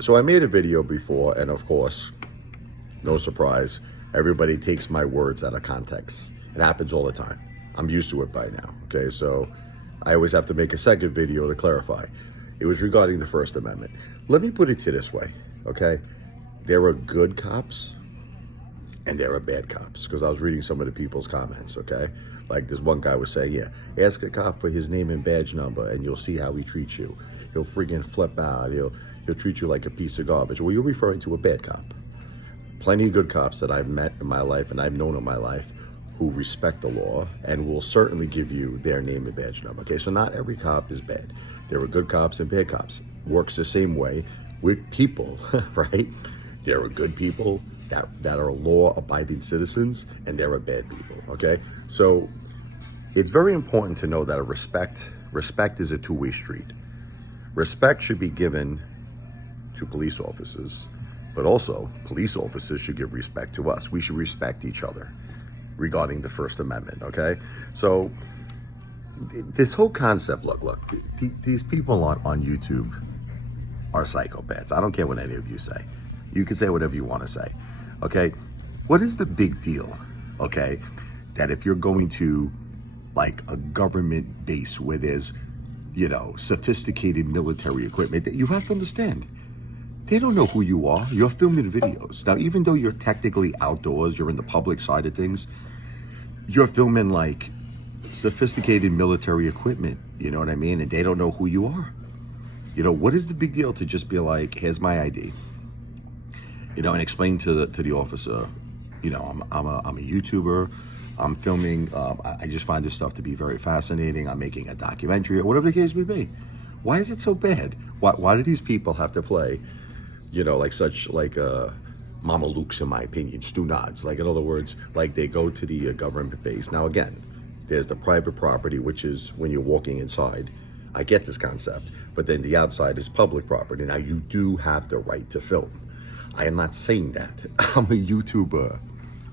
So I made a video before, and of course, no surprise, everybody takes my words out of context. It happens all the time. I'm used to it by now, okay? So I always have to make a second video to clarify. It was regarding the First Amendment. Let me put it to you this way, okay? There are good cops and there are bad cops, because I was reading some of the people's comments, okay? Like this one guy was saying, yeah, ask a cop for his name and badge number and you'll see how he treats you. He'll friggin' flip out. He'll treat you like a piece of garbage. Well, you're referring to a bad cop. Plenty of good cops that I've met in my life and I've known in my life who respect the law and will certainly give you their name and badge number. Okay, so not every cop is bad. There are good cops and bad cops. Works the same way with people, right? There are good people that are law-abiding citizens, and there are bad people, okay? So it's very important to know that respect is a two-way street. Respect should be given to police officers, but also police officers should give respect to us. We should respect each other regarding the First Amendment, okay? So this whole concept, look, these people on YouTube are psychopaths. I don't care what any of you say. You can say whatever you want to say, okay? What is the big deal, okay? That if you're going to like a government base where there's, you know, sophisticated military equipment, that you have to understand, they don't know who you are. You're filming videos. Now, even though you're technically outdoors, you're in the public side of things, you're filming like sophisticated military equipment, you know what I mean? And they don't know who you are. You know, what is the big deal to just be like, here's my ID, you know, and explain to the officer, you know, I'm a YouTuber, I'm filming, I just find this stuff to be very fascinating, I'm making a documentary, or whatever the case may be. Why is it so bad? Why do these people have to play, you know, like such like Mama Luke's, in my opinion, Stu Nods? Like, in other words, like they go to the government base. Now, again, there's the private property, which is when you're walking inside. I get this concept, but then the outside is public property. Now, you do have the right to film. I am not saying that. I'm a YouTuber.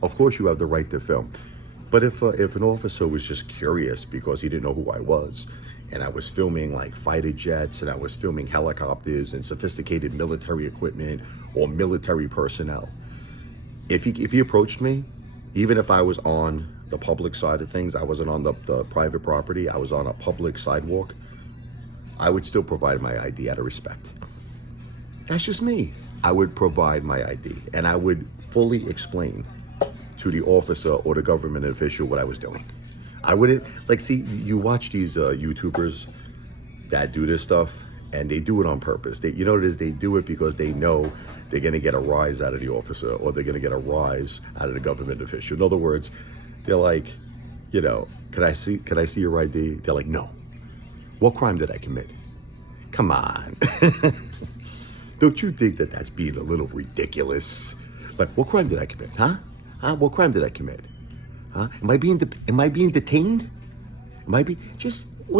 Of course you have the right to film. But if an officer was just curious because he didn't know who I was, and I was filming like fighter jets, and I was filming helicopters and sophisticated military equipment or military personnel, if he approached me, even if I was on the public side of things, I wasn't on the private property, I was on a public sidewalk, I would still provide my ID out of respect. That's just me. I would provide my ID and I would fully explain to the officer or the government official what I was doing. I wouldn't, like, see, you watch these YouTubers that do this stuff and they do it on purpose. You know what it is? They do it because they know they're gonna get a rise out of the officer or they're gonna get a rise out of the government official. In other words, they're like, you know, can I see your ID? They're like, no. What crime did I commit? Come on. Don't you think that that's being a little ridiculous? Like, what crime did I commit, huh? What crime did I commit? Huh? Am I being detained? What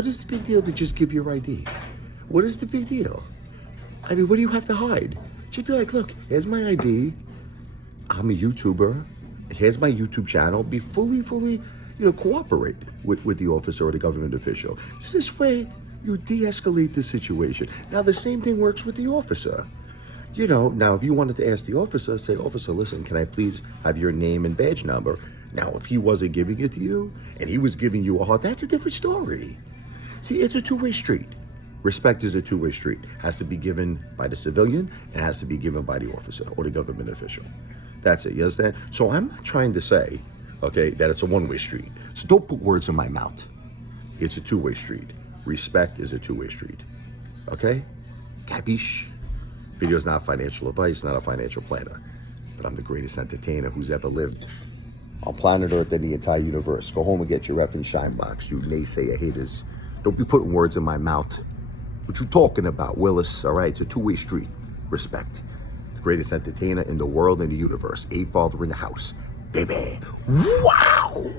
is the big deal to just give your ID? What is the big deal? I mean, what do you have to hide? Just be like, look, here's my ID. I'm a YouTuber. Here's my YouTube channel. Be fully, you know, cooperate with the officer or the government official. So this way, you de-escalate the situation. Now, the same thing works with the officer. You know, now, if you wanted to ask the officer, say, officer, listen, can I please have your name and badge number? Now, if he wasn't giving it to you and he was giving you a hard, that's a different story. See, it's a two-way street. Respect is a two-way street. It has to be given by the civilian and it has to be given by the officer or the government official. That's it, you understand? So I'm not trying to say, okay, that it's a one-way street. So don't put words in my mouth. It's a two-way street. Respect is a two-way street, okay? Capiche? Video is not financial advice, not a financial planner, but I'm the greatest entertainer who's ever lived on planet Earth and the entire universe. Go home and get your effing shine box, you naysayer haters. Don't be putting words in my mouth. What you talking about, Willis? All right, it's a two-way street. Respect. The greatest entertainer in the world and the universe. A father in the house. Baby. Wow!